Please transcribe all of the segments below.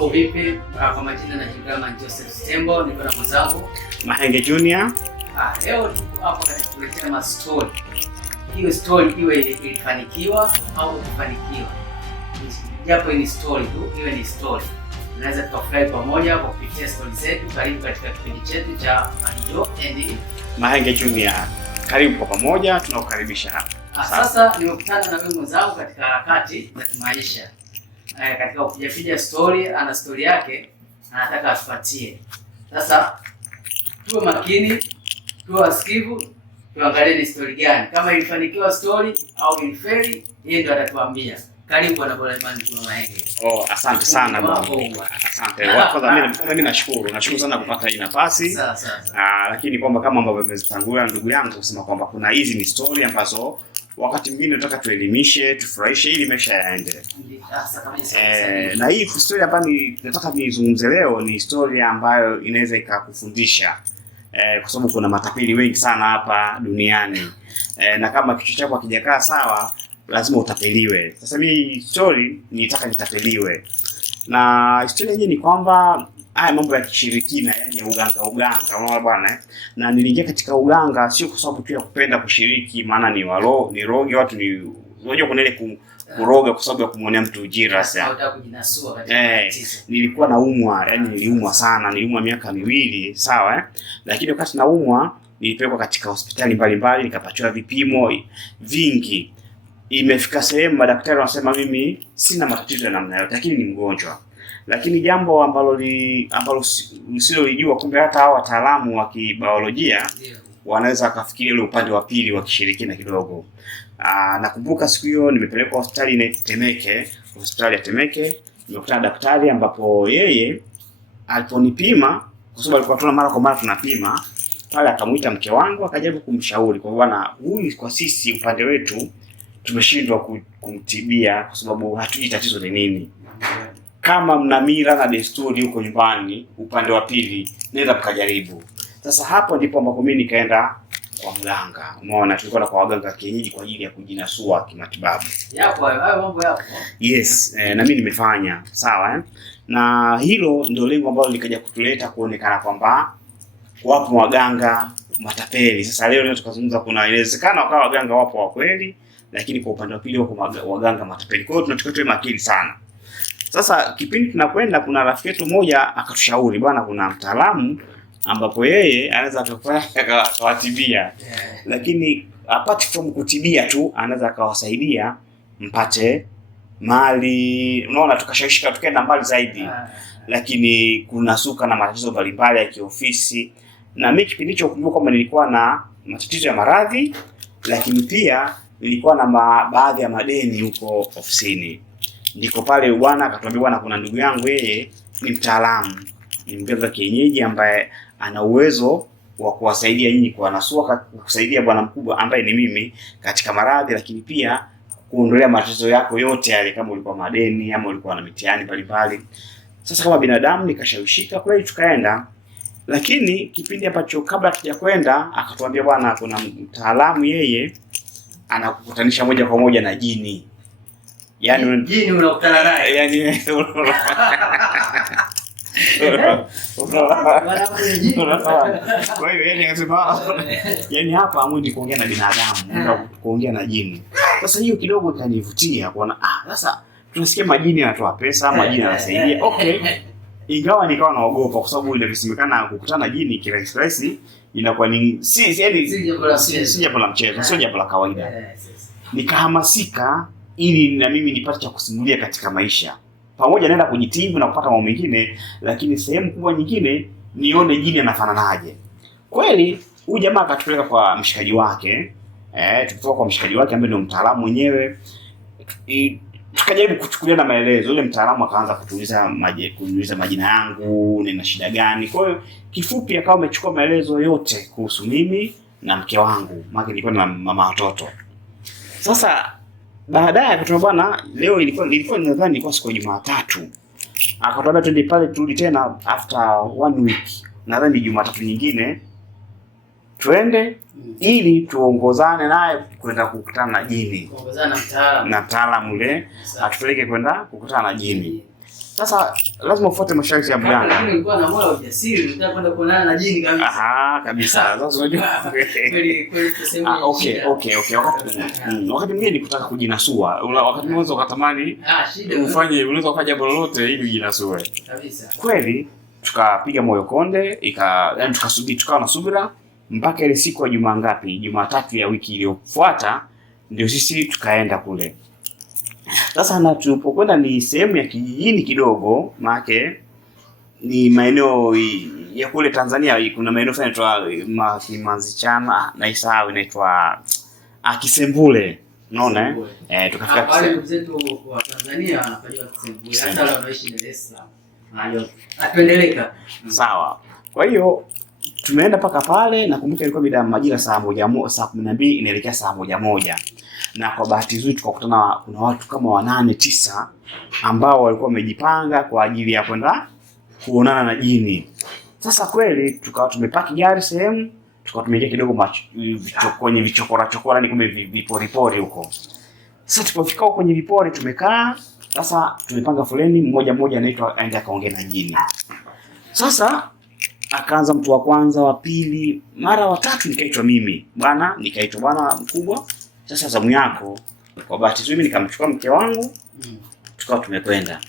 Mambo vipi? Kwa majina najulikana Joseph Tembo, niko na mwenzangu Mahenge Junior. Leo tuko hapa katika kuletea story. Hiyo story iwe ilifanikiwa au kufanikiwa. Japo ni story tu, iwe ni story. Tunaweza tukafurahi pamoja kwa kupitia story zetu. Karibu katika kipindi chetu cha Anjo and Mahenge Junior. Karibu kwa pamoja, tunakukaribisha hapa. Sasa nimekutana na wewe mwenzangu katika harakati za maisha. Katika kupiga story, ana story yake anataka atupatie. Sasa tuwe makini, tuwe wasikivu, tuangalie ni story gani. Kama ilifanikiwa story au ilifeli, yeye ndo atatuambia. Karibu bwana Bolemani kwa Mahenge. Asante sana bwana. Asante. Kwanza mimi nashukuru sana kupata hii nafasi. Lakini kwamba kama ambavyo umezitangulia ndugu yangu kusema kwamba kuna hizi ni story ambazo wakati mwingine tunataka tuelimishe, tufurahishe ili maisha yaende. Na hii story ambayo nataka nizungumze leo ni story ambayo inaweza ikakufundisha. Kwa sababu kuna matapeli wengi sana hapa duniani. Na kama kichwa chako hakijakaa sawa, lazima utapeliwe. Sasa mimi story nitaka nitapeliwe. Na story yenyewe ni kwamba haya mambo ya kishirikina, yani uganga, unaona bwana Na niliingia katika uganga sio kwa sababu tu ya kupenda kushiriki, maana ni rogi watu ni unajua kuna ile kuroga kwa sababu ya kumwonea mtu ujira sasa. Unataka kujinasua katika Nilikuwa naumwa, yani niliumwa sana, niliumwa miaka 2, sawa Lakini wakati naumwa nilipelekwa katika hospitali mbalimbali, nikapatiwa vipimo vingi. Imefika sehemu madaktari wanasema mimi sina matatizo ya namna yote, lakini ni mgonjwa. Lakini jambo ambalo usilolijua, kumbe hata hao wataalamu wa kibiolojia wanaweza kufikiria ile upande wa pili wa kishirikina kidogo. Nakumbuka siku hiyo nimepelekwa hospitali ya Temeke, nimekutana na daktari ambapo yeye aliponipima, kwa sababu alikuwa tuna mara kwa mara tunapima, pale akamuita mke wangu akajaribu kumshauri kwa bwana, huyu kwa sisi upande wetu tumeshindwa kumtibia kwa sababu hatujui tatizo ni nini. Kama mna mila na desturi huko nyumbani upande wa pili, nenda mkajaribu. Sasa hapo ndipo ambapo mimi nikaenda kwa mganga. Umeona, tulikuwa kwa waganga kienyeji kwa ajili ya kujinasua kimatibabu. Yapo hayo mambo yapo. Yes, na mimi nimefanya, sawa Na hilo ndio lengo ambalo likaja kutuleta kuonekana kwamba wapo waganga matapeli. Sasa leo tukazungumza, kuna inawezekana wakawa waganga wapo wa kweli, lakini kwa upande wa pili wako waganga matapeli. Kwa hiyo tunatakiwa tuwe makini sana. Sasa kipindi tunakwenda, kuna rafiki yetu mmoja akatushauri, bwana, kuna mtaalamu ambapo yeye anaweza akawatibia. Lakini apart from kutibia tu, anaweza akawasaidia mpate mali. Unaona, tukashawishika tukaenda mbali zaidi. Lakini kuna suka na matatizo mbalimbali ya kiofisi. Na mimi kipindi hicho kumbuka kwamba nilikuwa na matatizo ya maradhi, lakini pia nilikuwa na baadhi ya madeni huko ofisini. Ndiko pale bwana akatuambia, bwana, kuna ndugu yangu yeye ni mtaalamu, ni mganga kienyeji ambaye ana uwezo wa kuwasaidia nyinyi kwa nasua, kusaidia bwana mkubwa ambaye ni mimi katika maradhi, lakini pia kuondolea matatizo yako yote yale, kama ulikuwa madeni ama ulikuwa na mitihani mbalimbali. Sasa kama binadamu nikashawishika kweli, tukaenda. Lakini kipindi ambacho kabla tujakwenda akatuambia, bwana, kuna mtaalamu yeye anakukutanisha moja kwa moja na jini. Yaani jini unakutana naye. Kwa hiyo yeye anasema hapa hamwendi kuongea na binadamu, ndio kuongea na jini. Sasa hiyo kidogo ikanivutia kuona sasa tunasikia majini yanatoa pesa, majini yanasaidia. Okay. Ingawa nikawa naogopa kwa sababu ile visemekana kukutana jini kirahisi inakuwa ni si jambo la mchezo, sio jambo la kawaida. Nikahamasika ili na mimi nipate cha kusimulia katika maisha. Pamoja naenda kujitibu na kupata mambo mengine, lakini sehemu kubwa nyingine nione jini anafananaje. Kweli huyu jamaa akatupeleka kwa mshikaji wake. Tulikuwa kwa mshikaji wake ambaye ndio mtaalamu mwenyewe. Tukajaribu kuchukuliana maelezo. Yule mtaalamu akaanza kuuliza majina yangu, nina shida gani. Kwa hiyo kifupi akawa amechukua maelezo yote kuhusu mimi na mke wangu. Maana nilikuwa na mama watoto. Sasa baadaye akatuambia, bwana, leo ilikuwa nadhani ilikuwa siku ya Jumatatu. Akatuambia twende pale turudi tena after 1 week. Nadhani Jumatatu nyingine twende ili tuongozane naye kwenda kukutana na jini. Kuongozana na mtaalamu. Na mtaalamu yule atupeleke kwenda kukutana na jini. Sasa lazima ufuate masharti ya mganga. Lakini ulikuwa na moyo wa ujasiri, unataka kwenda kuonana na jini kabisa. Aha, kabisa. Sasa unajua kweli tuseme. Okay. Wakati mwingine ni kutaka kujinasua. Wakati mwingine unaweza ukatamani ufanye, unaweza kufanya jambo lolote ili ujinasue. Kabisa. Kweli tukapiga moyo konde, yaani tukasubiri, tukawa na subira mpaka ile siku ya Jumaa ngapi? Jumatatu ya wiki iliyofuata ndio sisi tukaenda kule. Sasa na tulipokwenda ni sehemu ya kijijini kidogo, maana ni maeneo ya kule Tanzania. Kuna maeneo fulani yanaitwa Kimanzichana na isahau inaitwa Kisembule. Unaona tukafika pale. Mzetu wa Tanzania wanafanywa Kisembule, hata wale wanaishi Dar es Salaam. Hayo atuendeleka. Sawa. Kwa hiyo tumeenda paka pale, nakumbuka ilikuwa mida majira saa 12 inaelekea saa 1. Na kwa bahati nzuri tukakutana kuna watu kama 8-9 ambao walikuwa wamejipanga kwa ajili ya kwenda kuonana na jini. Sasa kweli tukawa tumepaki gari sehemu, tukawa tumeingia kidogo kwenye vichokora ni kama viporipori huko. Sasa tulipofika huko kwenye vipori tumekaa, sasa tumepanga foleni, mmoja anaitwa aende akaongea na jini. Sasa akaanza mtu wa kwanza, wa pili, mara wa tatu nikaitwa mimi. Nikaitwa bwana mkubwa, sasa zamu yako. Kwa bahati nzuri nikamchukua mke wangu, tukawa tumekwenda.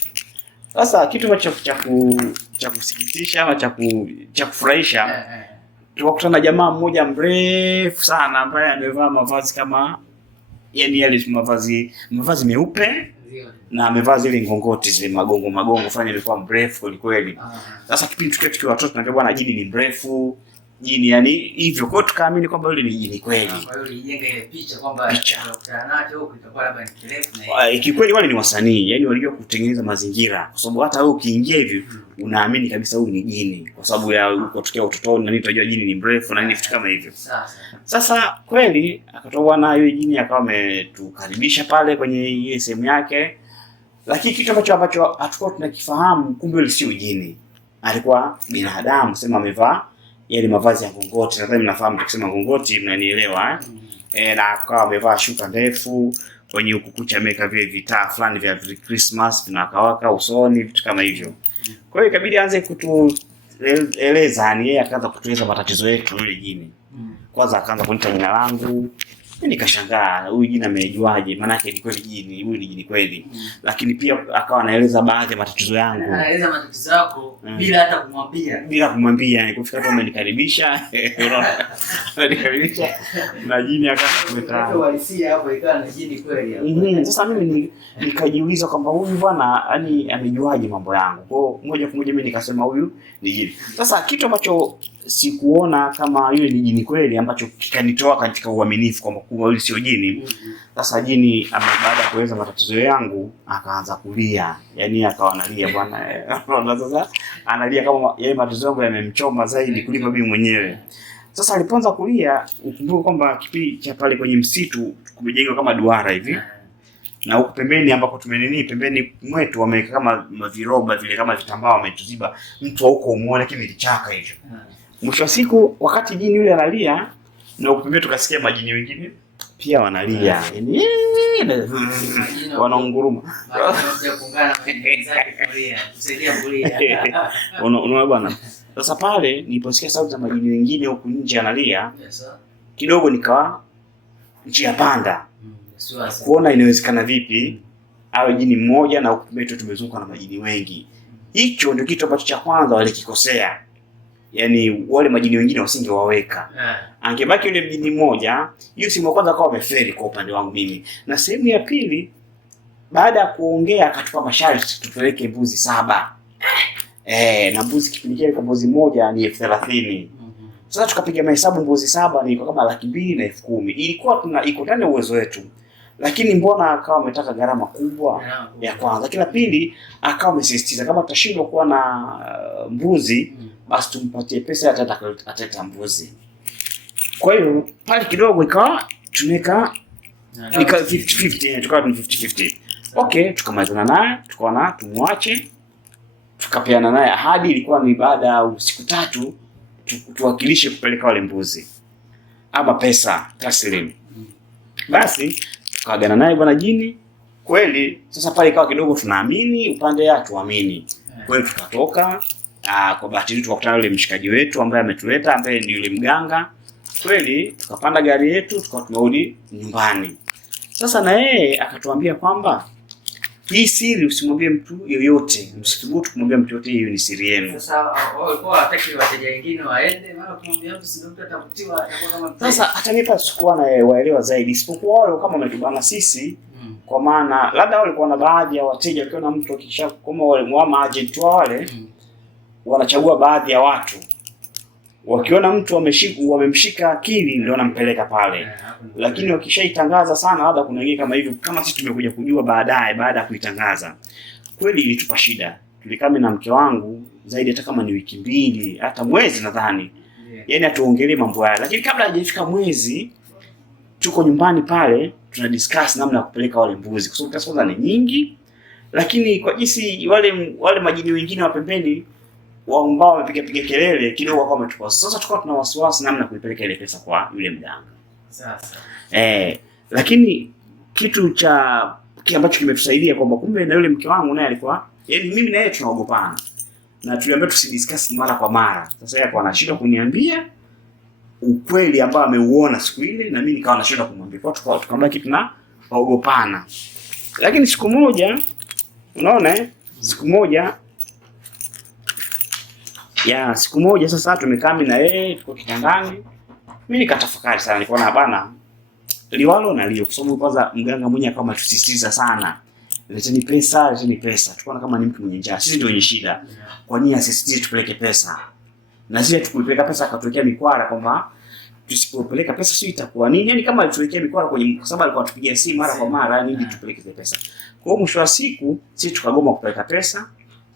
Sasa kitu cha kusikitisha ama cha kufurahisha, tukakutana na jamaa mmoja mrefu sana ambaye amevaa mavazi kama yale mavazi meupe na amevaa zile ngongoti zile magongo fulani, ilikuwa mrefu kweli. Sasa kipindi tukiwa watoto tunaambia bwana jini ni mrefu, jini yani hivyo, kwa tukaamini kwamba yule ni jini kweli. Kwa hiyo ulijenga ile picha kwamba ukutana nacho huko itakuwa labda ni kirefu na kikweli wale ni wasanii, yani walijua kutengeneza mazingira, kwa sababu hata wewe ukiingia hivi unaamini kabisa huyu ni jini, kwa sababu ya kutokea utotoni na nini tunajua jini ni mrefu na nini vitu kama hivyo. Sasa kweli akatoa bwana yule jini akawa ametukaribisha pale kwenye ile sehemu yake, lakini kitu ambacho hatukuwa tunakifahamu, kumbe yule sio jini, alikuwa binadamu, sema amevaa yale mavazi ya ngongoti. Nadhani mnafahamu tukisema ngongoti mnanielewa na akawa amevaa shuka ndefu, kwenye ukukucha ameweka vile vitaa fulani vya Christmas vinakawaka usoni, vitu kama hivyo. Kwa hiyo ikabidi aanze kutueleza, yani yeye akaanza kutueleza matatizo yetu yule jini. Kwanza akaanza kuniita jina langu. Mimi nikashangaa, huyu jini amejuaje? Maana yake ni kweli jini, huyu ni jini kweli. Lakini pia akawa anaeleza baadhi ya matatizo yangu. Anaeleza matatizo yako bila hata kumwambia. Bila kumwambia, yani kufika tu amenikaribisha. Amenikaribisha na jini akaanza kuleta. Walisia hapo ikawa na jini kweli. Sasa mimi nikajiuliza kwamba huyu bwana yani amejuaje mambo yangu. Kwa hiyo moja kwa moja mimi nikasema huyu ni jini. Sasa kitu ambacho sikuona kama yule ni jini kweli, ambacho kikanitoa katika uaminifu kwamba yule sio jini. Sasa jini baada ya kueleza matatizo yangu akaanza kulia, yani akawa analia bwana. Sasa analia kama yale matatizo yangu yamemchoma zaidi kuliko mimi mwenyewe. Sasa alipoanza kulia, ukumbuke kwamba kipindi cha pale kwenye msitu kumejengwa kama duara hivi, na huko pembeni ambako pembeni mwetu wameweka kama viroba vile kama vitambaa wametuziba, mtu huko umuone kile kichaka hicho. Mwisho wa siku wakati jini yule analia, na huko pembeni tukasikia majini wengine pia wanalia, yani wanaunguruma. Unaona bwana. Sasa pale niliposikia sauti za majini wengine huko nje analia, kidogo nikawa njia panda kuona inawezekana vipi awe jini mmoja na huko pembeni tumezungukwa na majini wengi. Hicho ndio kitu ambacho cha kwanza walikikosea. Yani wale majini wengine wasingewaweka. Angebaki yule jini mmoja, hiyo simu kwanza kwa wameferi kwa upande wangu mimi. Na sehemu ya pili, baada ya kuongea akatupa masharti tupeleke mbuzi 7. Na mbuzi kipindi kile kwa mbuzi moja ni 30,000. Sasa tukapiga mahesabu mbuzi 7 ni kama 200,000 na 10,000. Ilikuwa iko ndani ya uwezo wetu. Lakini mbona akawa ametaka gharama kubwa ya kwanza. Kila pili akawa amesisitiza kama tutashindwa kuwa na mbuzi basi tumpatie pesa ataleta mbuzi. Kwa hiyo pale kidogo ikawa tunaweka 50-50, tukawa ni 50-50. Okay, tukamalizana naye, tukaona tumwache. Tukapeana naye ahadi, ilikuwa ni baada ya siku 3 tuwakilishe kupeleka wale mbuzi ama pesa taslim. Basi tukaagana naye bwana jini, Kweli sasa pale ikawa kidogo tunaamini upande ya tuamini. Kweli tukatoka, kwa bahati nzuri tukakutana yule mshikaji wetu ambaye ametuleta, ambaye ni yule mganga. Kweli tukapanda gari yetu tukawa tumerudi nyumbani. Sasa na yeye akatuambia kwamba hii siri usimwambie mtu yoyote, msithubutu kumwambia mtu yoyote, hiyo ni siri yenu. Sasa walikuwa wataki wateja wengine waende, maana kumwambia mtu si mtu atavutiwa, atakuwa kama mteja. Sasa hata mimi sikuwa na waelewa zaidi, isipokuwa wale kama wametubana sisi, kwa maana labda walikuwa na baadhi ya wateja, wakiona mtu akisha kama wale wa agent wale wanachagua baadhi ya watu, wakiona mtu wamemshika akili ndio wanampeleka pale. Lakini wakishaitangaza sana, labda kuna wengine kama hivyo, kama sisi tumekuja kujua baadaye baada ya kuitangaza, kweli ilitupa shida. Tulikaa na mke wangu zaidi hata kama ni wiki 2 hata mwezi nadhani, yaani atuongelee mambo haya. Lakini kabla hajafika mwezi, tuko nyumbani pale tuna discuss namna ya kupeleka wale mbuzi, kwa sababu pesa ni nyingi. Lakini kwa jinsi wale majini wengine wa pembeni ambao wamepiga kelele kidogo, wakawa wametupa. Sasa tukawa tuna wasiwasi namna kuipeleka ile pesa kwa yule mganga. Sasa lakini kitu ambacho kimetusaidia kwamba kumbe na yule mke wangu naye alikuwa, yaani mimi na yeye tunaogopana, na tuliambia tusidiscuss mara kwa mara. Sasa yeye alikuwa anashindwa kuniambia ukweli ambao ameuona siku ile, na mimi nikawa nashindwa kumwambia, kwa tukabaki tunaogopana. Lakini siku moja, unaona siku moja sasa tumekaa mimi na yeye tuko kitandani, mimi nikatafakari sana, nikaona bana liwalo na lio, kwa sababu kwanza mganga mwenyewe kama tusisitiza sana, leteni pesa. Tukaona kama ni mtu mwenye njaa, sisi ndio wenye shida, kwa nini asisitize tupeleke pesa? Na sisi tukipeleka pesa akatuwekea mikwara kwamba tusipopeleka pesa sio itakuwa nini, yani kama alituwekea mikwara kwa sababu alikuwa atupigia simu mara kwa mara, yani ili tupeleke pesa. Kwa hiyo mwisho wa siku sisi tukagoma kupeleka pesa,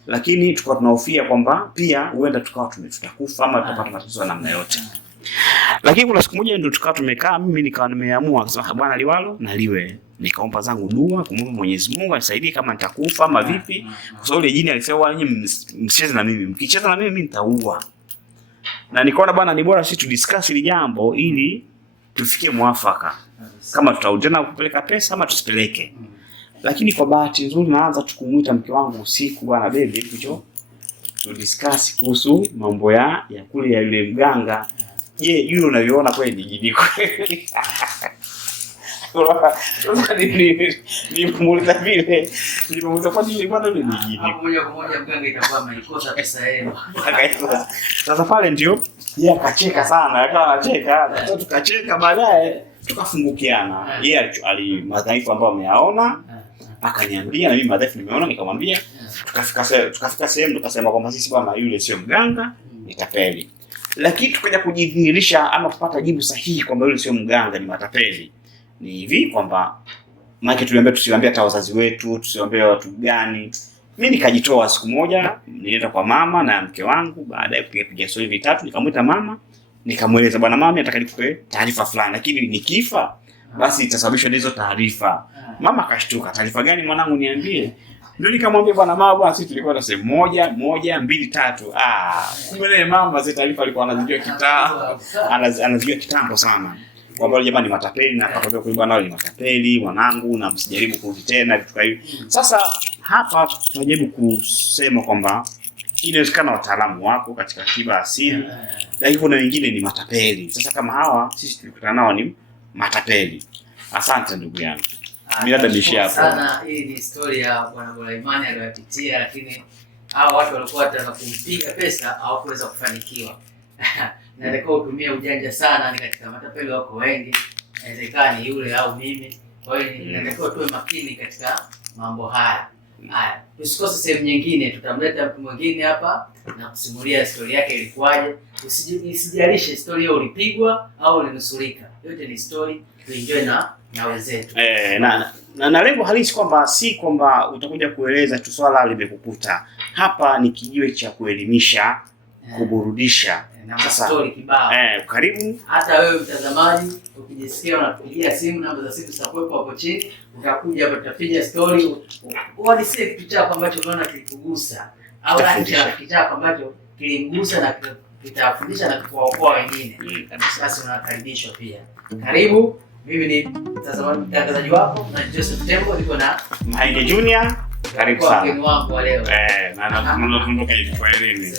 lakini tukawa tunahofia kwamba pia huenda tutakufa ama tutapata matatizo ya namna yote. Lakini kuna siku moja ndio tukawa tumekaa, mimi nikawa nimeamua kusema bwana liwalo na liwe, nikaomba zangu dua kumwomba Mwenyezi Mungu anisaidie kama nitakufa ama vipi, kwa sababu ile jini alisema wala nyinyi msicheze na mimi, mkicheza na mimi nitaua. Na nikaona bwana ni bora sisi tudiscuss ile jambo ili tufikie mwafaka, kama tutautana kupeleka pesa ama tusipeleke. Lakini kwa bahati nzuri naanza tukumuita mke wangu usiku, bwana baby, hicho tudiscuss kuhusu mambo ya kule ya yule mganga. Je, yule unaviona kweli jini kweli? Nilimuuliza vile, kwa nini bwana yule jini? Hapo moja kwa moja mganga itakuwa ameikosa pesa yenu. Sasa pale ndio yeye akacheka sana, akawa anacheka, tukacheka, baadaye tukafungukiana. Yeye madhaifu ambayo ameyaona akaniambia, na mimi madhaifu nimeona nikamwambia. Tukafika sehemu tukasema kwamba sisi bwana yule sio mganga, ni tapeli. Lakini tukaja kujidhihirisha ama kupata jibu sahihi kwamba yule sio mganga, ni matapeli. Ni hivi kwamba maana tuliambia tusiwaambie hata wazazi wetu, tusiwaambie watu gani. Mimi nikajitoa siku moja, nilienda kwa mama na mke wangu, baada ya kupiga swali vitatu nikamwita mama, nikamweleza bwana mama nataka nikupe taarifa fulani, lakini nikifa basi itasababisha hizo taarifa. Mama akashtuka, taarifa gani mwanangu, niambie. Ndio nikamwambia bwana mama, bwana sisi tulikuwa na sehemu 1, 2, 3. Kumbe mama zile taarifa alikuwa anazijua anazijua kitambo sana. Kwa sababu jamani matapeli, na akakwambia kwa bwana wale matapeli mwanangu, na msijaribu kurudi tena vitu hivi. Sasa hapa tunajaribu kusema kwamba inawezekana wataalamu wako katika tiba asili, lakini kuna wengine ni matapeli. Sasa kama hawa sisi tulikutana nao ni matapeli. Asante ndugu yangu. Mimi labda niishie hapo. Sana hii ni story ya bwana Bolaimani aliyopitia, lakini hao watu walikuwa wanataka kumpiga pesa hawakuweza kufanikiwa. Natakiwa utumie ujanja sana, ni katika matapeli wako wengi. Inawezekana ni yule au mimi. Kwa hiyo natakiwa tuwe makini katika mambo haya. Haya, tusikose sehemu nyingine, tutamleta mtu mwingine hapa na kusimulia historia yake ilikuwaje. Usijalishe story hiyo ulipigwa au ulinusurika. Yote ni story, tuenjoy na wenzetu. Na lengo halisi kwamba si kwamba utakuja kueleza tu swala limekukuta. Hapa ni kijiwe cha kuelimisha, kuburudisha. Sasa story kibao. Karibu. Hata wewe mtazamaji ukijisikia unatupigia simu, namba za simu zitakuwepo hapo chini. Utakuja hapa tutapiga story. Uadhisie kitu chako ambacho unaona kilikugusa, au kitu chako ambacho kilimgusa na kitafundisha na kuwaokoa wengine. Basi unakaribishwa pia. Karibu Mimi ni mtangazaji wako na Joseph Tembo, niko na Mahenge Junior. Karibu sana. Kwa wangu wa leo. Na tunaondoka hivi kwa elimu.